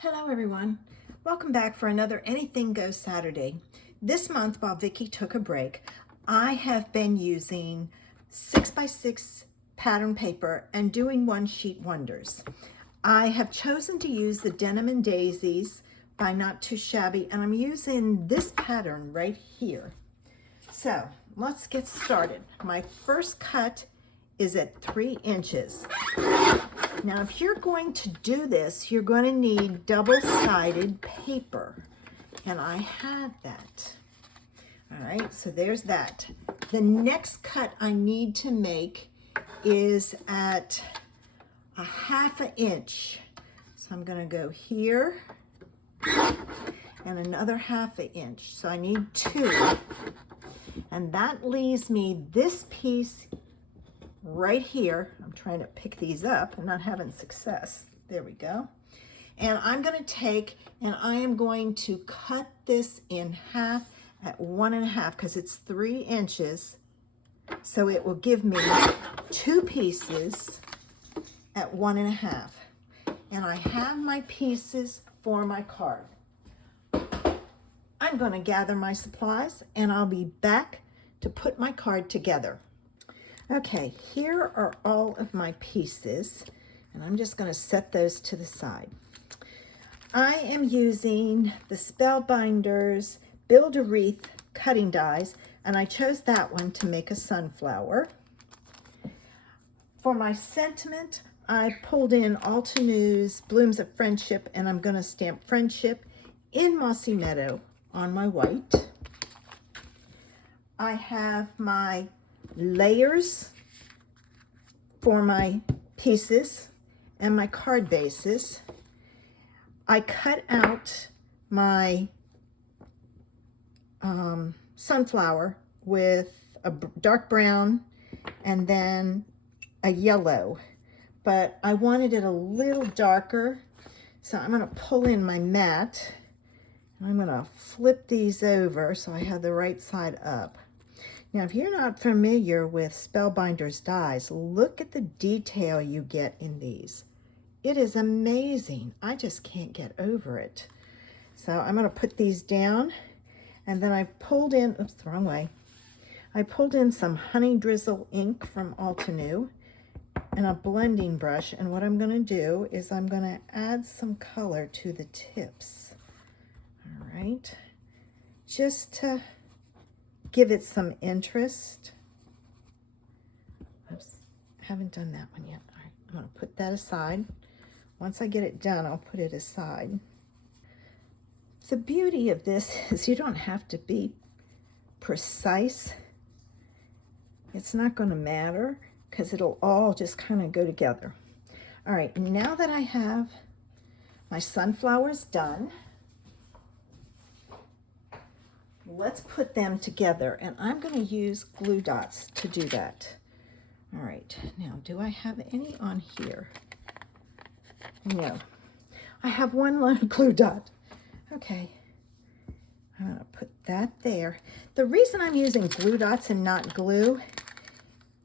Hello everyone. Welcome back for another Anything Goes Saturday. This month, while Vicki took a break, I have been using 6x6 pattern paper and doing one sheet wonders. I have chosen to use the Denim and Daisies by Not2Shabby, and I'm using this pattern right here. So let's get started. My first cut is at 3 inches. Now, if you're going to do this, you're going to need double-sided paper, and I have that. All right, so there's that. The next cut I need to make is at a 1/2 inch. So I'm going to go here and another 1/2 inch. So I need 2. And that leaves me this piece right here. I'm trying to pick these up and not having success. There we go. And I'm going to take and I am going to cut this in half at 1.5 because it's 3 inches. So it will give me 2 pieces at 1.5. And I have my pieces for my card. I'm going to gather my supplies and I'll be back to put my card together. Okay, here are all of my pieces, and I'm just going to set those to the side. I am using the Spellbinders Build-a-Wreath cutting dies, and I chose that one to make a sunflower. For my sentiment, I pulled in Altenew's Blooms of Friendship, and I'm going to stamp Friendship in Mossy Meadow on my white. I have my layers for my pieces and my card bases. I cut out my sunflower with a dark brown and then a yellow, but I wanted it a little darker, so I'm going to pull in my mat and I'm going to flip these over so I have the right side up. Now, if you're not familiar with Spellbinders dies, look at the detail you get in these. It is amazing. I just can't get over it. So I'm going to put these down, and then I pulled in, oops, the wrong way. I pulled in some Honey Drizzle ink from Altenew and a blending brush, and what I'm going to do is I'm going to add some color to the tips. All right, just to give it some interest. Oops, haven't done that one yet. All right, I'm going to put that aside. Once I get it done, I'll put it aside. The beauty of this is you don't have to be precise. It's not going to matter because it'll all just kind of go together. All right, now that I have my sunflowers done, let's put them together, and I'm going to use glue dots to do that. All right, now do I have any on here? No, I have one lone glue dot. Okay, I'm going to put that there. The reason I'm using glue dots and not glue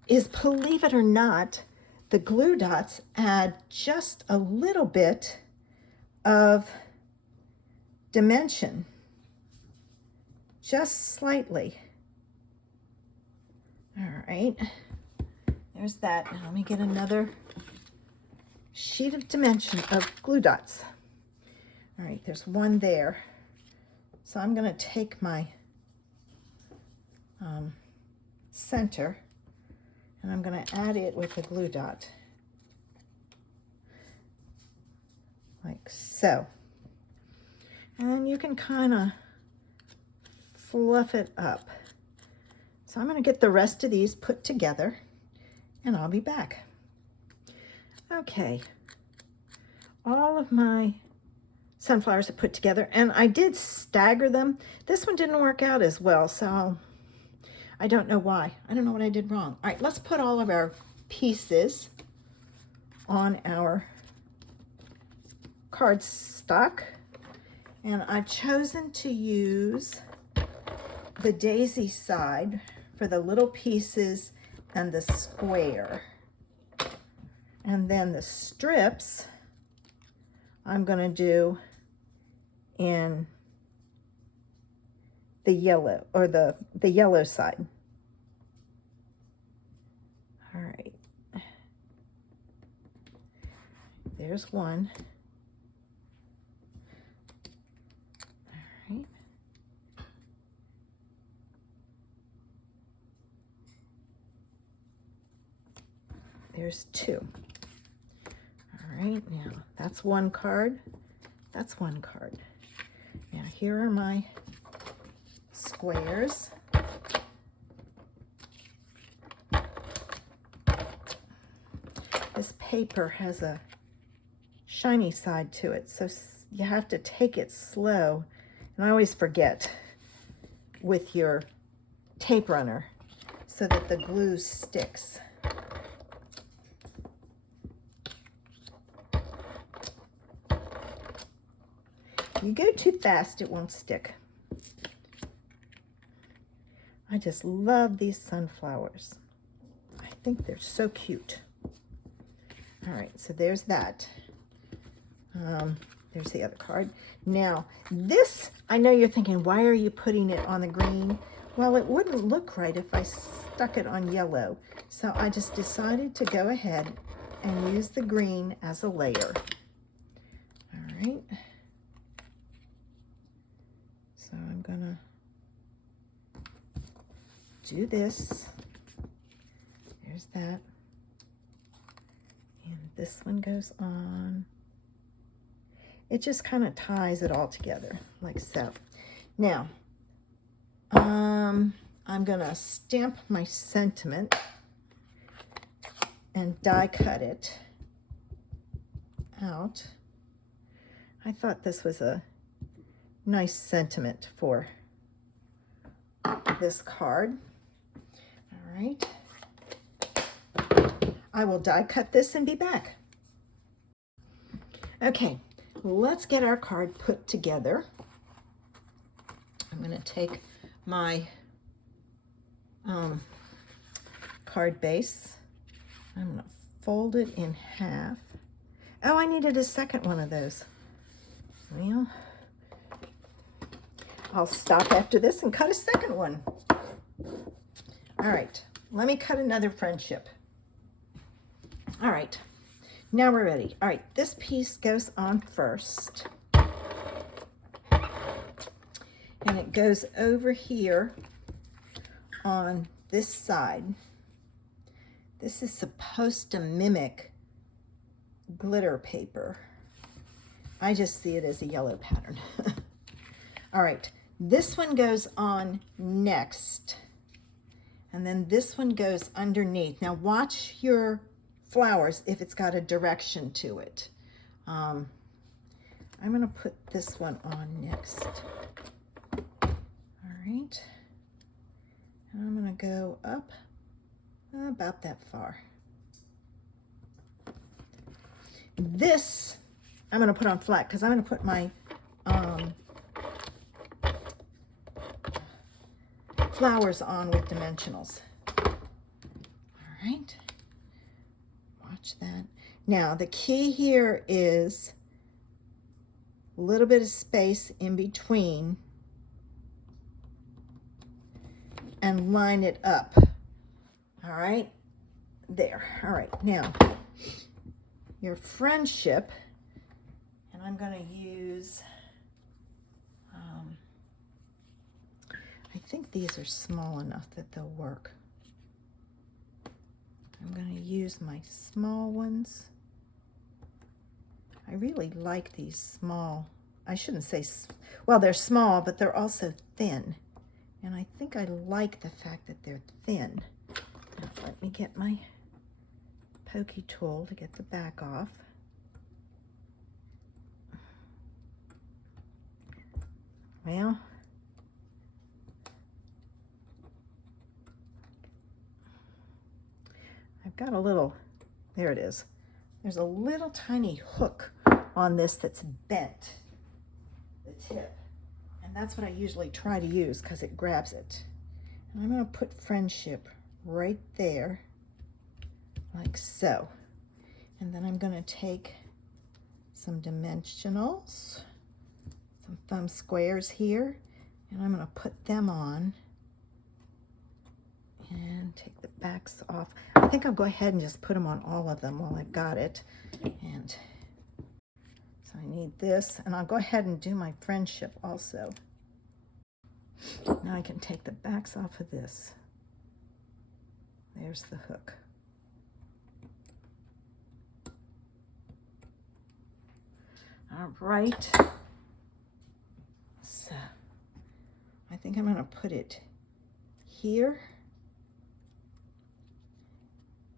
is, believe it or not, the glue dots add just a little bit of dimension. Just slightly. All right, there's that. Now let me get another sheet of dimension of glue dots. All right, there's one there. So I'm going to take my center and I'm going to add it with a glue dot. Like so. And you can kind of fluff it up. So I'm going to get the rest of these put together and I'll be back. Okay, all of my sunflowers are put together and I did stagger them. This one didn't work out as well, so I don't know why. I don't know what I did wrong. All right, let's put all of our pieces on our cardstock, and I've chosen to use the daisy side for the little pieces and the square. And then the strips I'm going to do in the yellow, or the yellow side. All right. There's one. All right. There's two. All right, now that's one card. That's one card. Now here are my squares. This paper has a shiny side to it, so you have to take it slow. And I always forget with your tape runner so that the glue sticks. If you go too fast, it won't stick. I just love these sunflowers. I think they're so cute. All right, so there's that. There's the other card. Now, this, I know you're thinking, why are you putting it on the green? Well, it wouldn't look right if I stuck it on yellow. So I just decided to go ahead and use the green as a layer. All right. So I'm gonna do this. There's that. And this one goes on. It just kind of ties it all together like so. Now, I'm gonna stamp my sentiment and die cut it out. I thought this was a nice sentiment for this card. All right. I will die cut this and be back. Okay, let's get our card put together. I'm going to take my card base. I'm going to fold it in half. Oh, I needed a second one of those. Well, I'll stop after this and cut a second one. All right, let me cut another friendship. All right, now we're ready. All right, this piece goes on first. And it goes over here on this side. This is supposed to mimic glitter paper. I just see it as a yellow pattern. All right, this one goes on next. And then this one goes underneath. Now watch your flowers if it's got a direction to it. I'm gonna put this one on next. All right, and I'm gonna go up about that far. This I'm gonna put on flat because I'm gonna put my flowers on with dimensionals. All right, watch that. Now the key here is a little bit of space in between and line it up. All right, there. All right, now your friendship, and I'm going to use, I think these are small enough that they'll work. I'm going to use my small ones. I really like these small, I shouldn't say, well, they're small, but they're also thin. And I think I like the fact that they're thin. Now, let me get my pokey tool to get the back off. Well, I've got a little, there it is. There's a little tiny hook on this that's bent, the tip. And that's what I usually try to use because it grabs it. And I'm going to put friendship right there, like so. And then I'm going to take some dimensionals, some foam squares here, and I'm going to put them on and take the backs off. I think I'll go ahead and just put them on all of them while I've got it. And so I need this, and I'll go ahead and do my friendship also. Now I can take the backs off of this. There's the hook. All right. So I think I'm going to put it here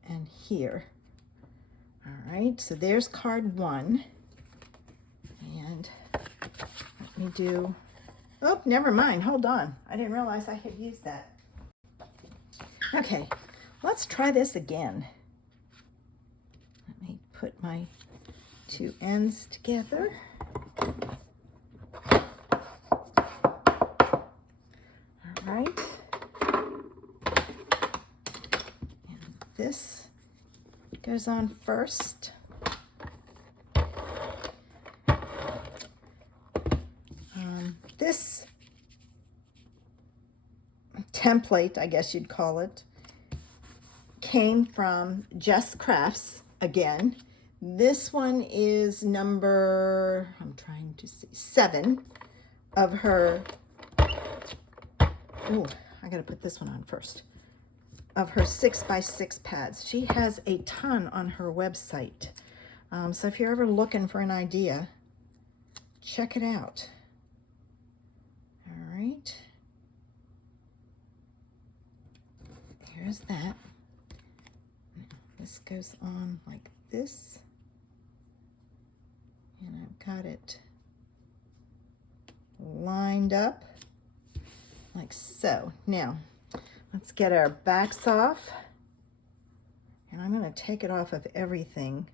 and here. All right, so there's card 1. And let me do, oh, never mind, hold on. I didn't realize I had used that. Okay, let's try this again. Let me put my 2 ends together. All right. And this goes on first. This template, I guess you'd call it, came from Jess Crafts again. This one is number, I'm trying to see, 7 of her, oh, I gotta put this one on first, of her 6x6 pads. She has a ton on her website. So if you're ever looking for an idea, check it out. All right. Here's that. This goes on like this. And I've got it lined up like so. Now, let's get our backs off. And I'm going to take it off of everything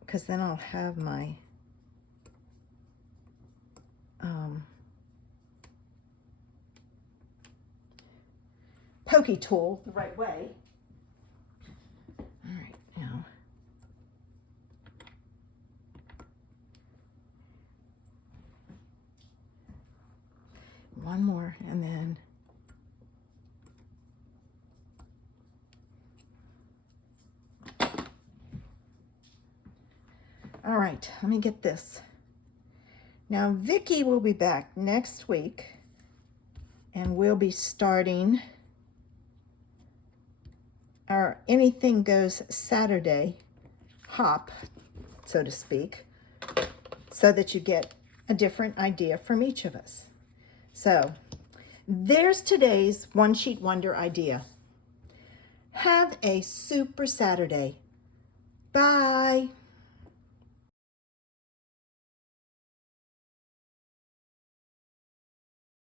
because then I'll have my pokey tool the right way. All right, now one more, and then all right, let me get this. Now Vicki will be back next week, and we'll be starting our Anything Goes Saturday hop, so to speak, so that you get a different idea from each of us. So there's today's One Sheet Wonder idea. Have a super Saturday. Bye.